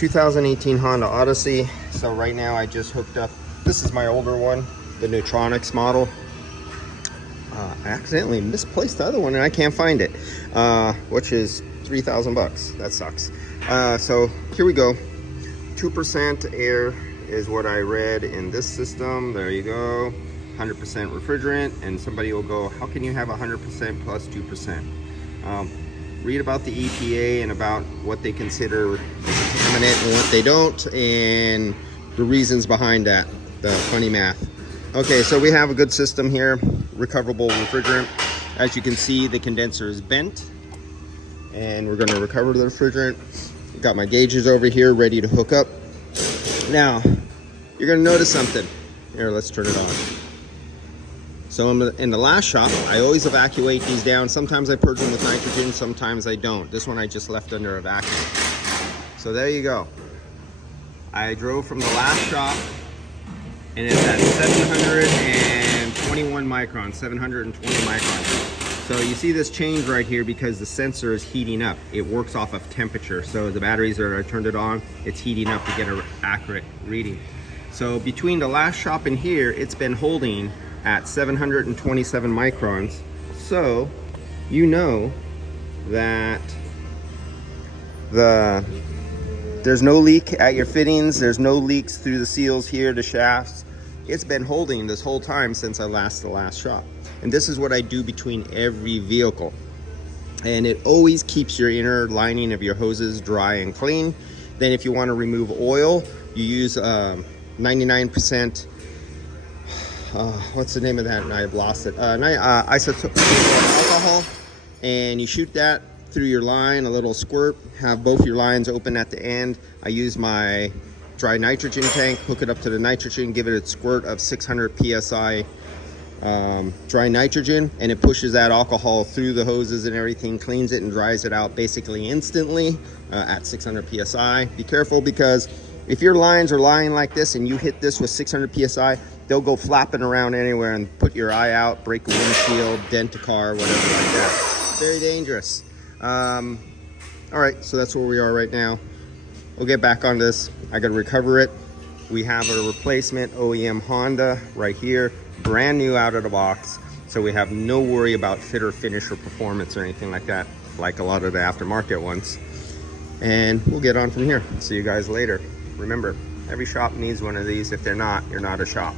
2018 Honda Odyssey. So right now I just hooked up, this is my older one, the Neutronics model. I accidentally misplaced the other one and I can't find it, which is 3,000 bucks. That sucks. So here we go. 2% air is what I read in this system. There you go. 100% refrigerant, and somebody will go, how can you have 100% plus 2%? Read about the EPA and about what they consider contaminant and what they don't, and the reasons behind that, the funny math. Okay, so we have a good system here, recoverable refrigerant. As you can see, the condenser is bent, and we're gonna recover the refrigerant. Got my gauges over here ready to hook up. Now, you're gonna notice something. Here, let's turn it on. So in the last shop, I always evacuate these down. Sometimes I purge them with nitrogen, sometimes I don't. This one I just left under a vacuum. So there you go. I drove from the last shop, and it's at 721 microns, 720 microns. So you see this change right here because the sensor is heating up. It works off of temperature. So the batteries I turned it on, it's heating up to get an accurate reading. So between the last shop and here, it's been holding at 727 microns. So you know that there's no leak at your fittings, there's no leaks through the seals here, the shafts. It's been holding this whole time since the last shop. And this is what I do between every vehicle. And it always keeps your inner lining of your hoses dry and clean. Then if you want to remove oil, you use 99%, what's the name of that? And I've lost it. Isotonic alcohol. And you shoot that through your line, a little squirt, have both your lines open at the end. I use my dry nitrogen tank, hook it up to the nitrogen, give it a squirt of 600 PSI dry nitrogen, and it pushes that alcohol through the hoses and everything, cleans it and dries it out basically instantly at 600 PSI. Be careful, because if your lines are lying like this and you hit this with 600 PSI, they'll go flapping around anywhere and put your eye out, break a windshield, dent a car, whatever like that. Very dangerous. All right, so that's where we are right now. We'll get back on this. I gotta recover it. We have a replacement OEM Honda right here, brand new out of the box. So we have no worry about fit or finish or performance or anything like that, like a lot of the aftermarket ones. And we'll get on from here. See you guys later. Remember, every shop needs one of these. If they're not, you're not a shop.